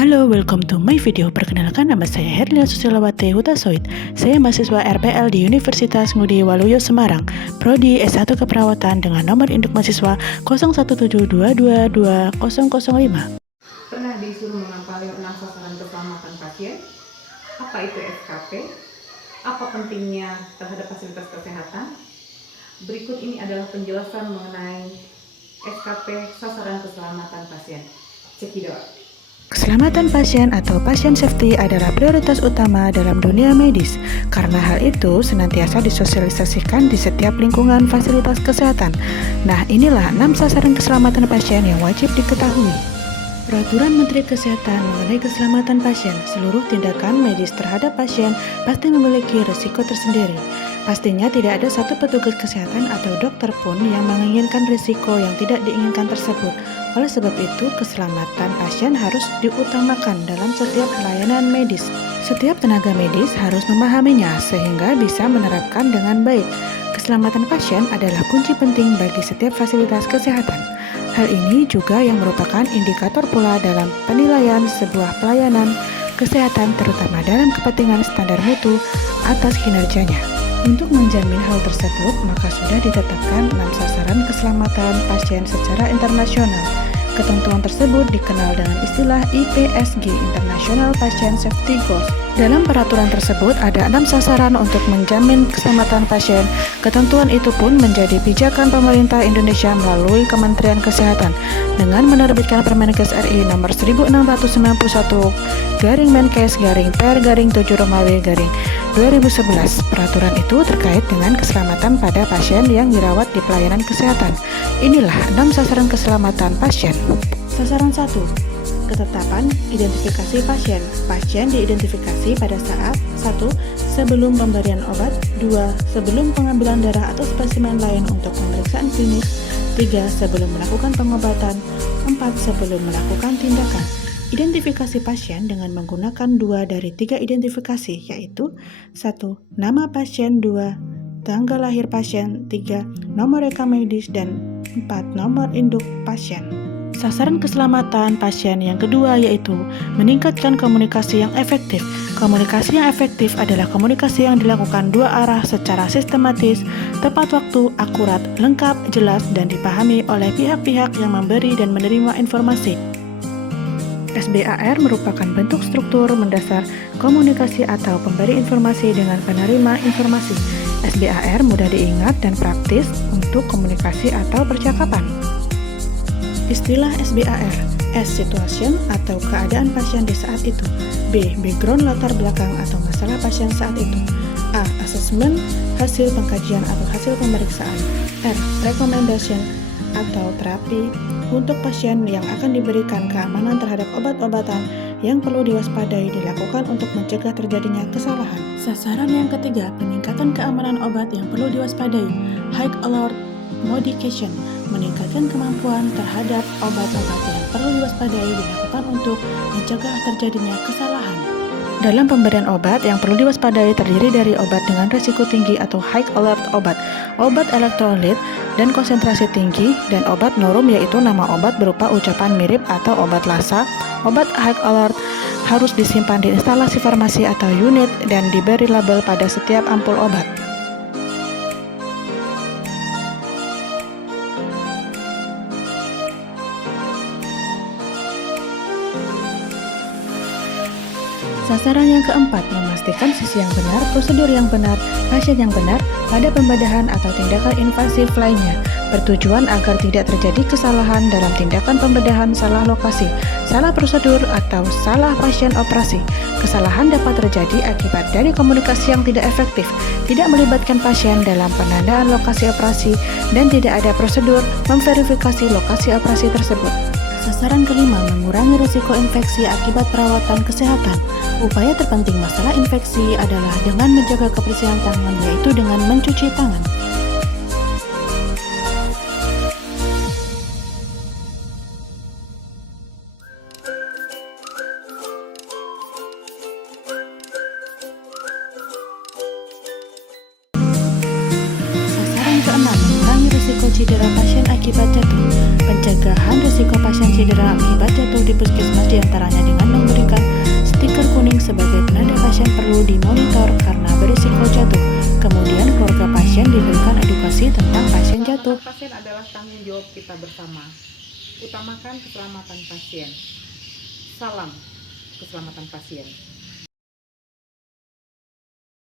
Halo, welcome to my video. Perkenalkan, nama saya Herlia Susilawati Hutasoid. Saya mahasiswa RPL di Universitas Ngudi Waluyo Semarang, Prodi S1 Keperawatan dengan nomor induk mahasiswa 0172222005. Pernah disuruh mengampali 6 sasaran keselamatan pasien? Apa itu SKP? Apa pentingnya terhadap fasilitas kesehatan? Berikut ini adalah penjelasan mengenai SKP sasaran keselamatan pasien. Cekidot. Keselamatan pasien atau patient safety adalah prioritas utama dalam dunia medis. Karena hal itu senantiasa disosialisasikan di setiap lingkungan fasilitas kesehatan. Nah, inilah 6 sasaran keselamatan pasien yang wajib diketahui. Peraturan Menteri Kesehatan mengenai keselamatan pasien. Seluruh tindakan medis terhadap pasien pasti memiliki risiko tersendiri. Pastinya tidak ada satu petugas kesehatan atau dokter pun yang menginginkan risiko yang tidak diinginkan tersebut. Oleh sebab itu, keselamatan pasien harus diutamakan dalam setiap pelayanan medis. Setiap tenaga medis harus memahaminya sehingga bisa menerapkan dengan baik. Keselamatan pasien adalah kunci penting bagi setiap fasilitas kesehatan. Hal ini juga yang merupakan indikator pula dalam penilaian sebuah pelayanan kesehatan, terutama dalam kepentingan standar mutu atas kinerjanya. Untuk menjamin hal tersebut, maka sudah ditetapkan 6 sasaran keselamatan pasien secara internasional. Ketentuan tersebut dikenal dengan istilah IPSG, International Patient Safety Goals. Dalam peraturan tersebut ada 6 sasaran untuk menjamin keselamatan pasien. Ketentuan itu pun menjadi pijakan pemerintah Indonesia melalui Kementerian Kesehatan dengan menerbitkan Permenkes RI nomor 1691/Menkes/Per/7 Peraturan itu terkait dengan keselamatan pada pasien yang dirawat di pelayanan kesehatan. Inilah 6 sasaran keselamatan pasien. Sasaran 1. Ketetapan identifikasi pasien. Pasien diidentifikasi pada saat 1. Sebelum pemberian obat, 2. Sebelum pengambilan darah atau spesimen lain untuk pemeriksaan klinis, 3. Sebelum melakukan pengobatan, 4. Sebelum melakukan tindakan. Identifikasi pasien dengan menggunakan 2 dari 3 identifikasi, yaitu 1. Nama pasien, 2. Tanggal lahir pasien, 3. Nomor rekam medis, dan 4. Nomor induk pasien. Sasaran keselamatan pasien yang kedua yaitu meningkatkan komunikasi yang efektif. Komunikasi yang efektif adalah komunikasi yang dilakukan dua arah secara sistematis, tepat waktu, akurat, lengkap, jelas, dan dipahami oleh pihak-pihak yang memberi dan menerima informasi. SBAR merupakan bentuk struktur mendasar komunikasi atau pemberi informasi dengan penerima informasi. SBAR mudah diingat dan praktis untuk komunikasi atau percakapan. Istilah SBAR: S. Situation atau keadaan pasien di saat itu. B. Background latar belakang atau masalah pasien saat itu. A. Assessment, hasil pengkajian atau hasil pemeriksaan. R. Recommendation atau terapi untuk pasien yang akan diberikan. Keamanan terhadap obat-obatan yang perlu diwaspadai dilakukan untuk mencegah terjadinya kesalahan. Sasaran yang ketiga, peningkatan keamanan obat yang perlu diwaspadai. High alert medication, meningkatkan kemampuan terhadap obat-obat yang perlu diwaspadai dilakukan untuk mencegah terjadinya kesalahan. Dalam pemberian obat yang perlu diwaspadai terdiri dari obat dengan risiko tinggi atau high alert obat elektrolit dan konsentrasi tinggi, dan obat norum yaitu nama obat berupa ucapan mirip atau obat lasa. Obat high alert harus disimpan di instalasi farmasi atau unit dan diberi label pada setiap ampul obat. Sasaran yang keempat, memastikan sisi yang benar, prosedur yang benar, pasien yang benar pada pembedahan atau tindakan invasif lainnya, bertujuan agar tidak terjadi kesalahan dalam tindakan pembedahan salah lokasi, salah prosedur, atau salah pasien operasi. Kesalahan dapat terjadi akibat dari komunikasi yang tidak efektif, tidak melibatkan pasien dalam penandaan lokasi operasi, dan tidak ada prosedur memverifikasi lokasi operasi tersebut. Sasaran kelima, mengurangi risiko infeksi akibat perawatan kesehatan. Upaya terpenting masalah infeksi adalah dengan menjaga kebersihan tangan, yaitu dengan mencuci tangan. Sasaran keenam, mengurangi risiko cedera pasien akibat bersifat jatuh. Pencegahan risiko pasien cedera akibat jatuh di puskesmas diantaranya dengan memberikan stiker kuning sebagai penanda pasien perlu dimonitor karena berisiko jatuh. Kemudian keluarga pasien diberikan edukasi tentang pasien jatuh. Keselamatan pasien adalah tanggung jawab kita bersama. Utamakan keselamatan pasien. Salam keselamatan pasien.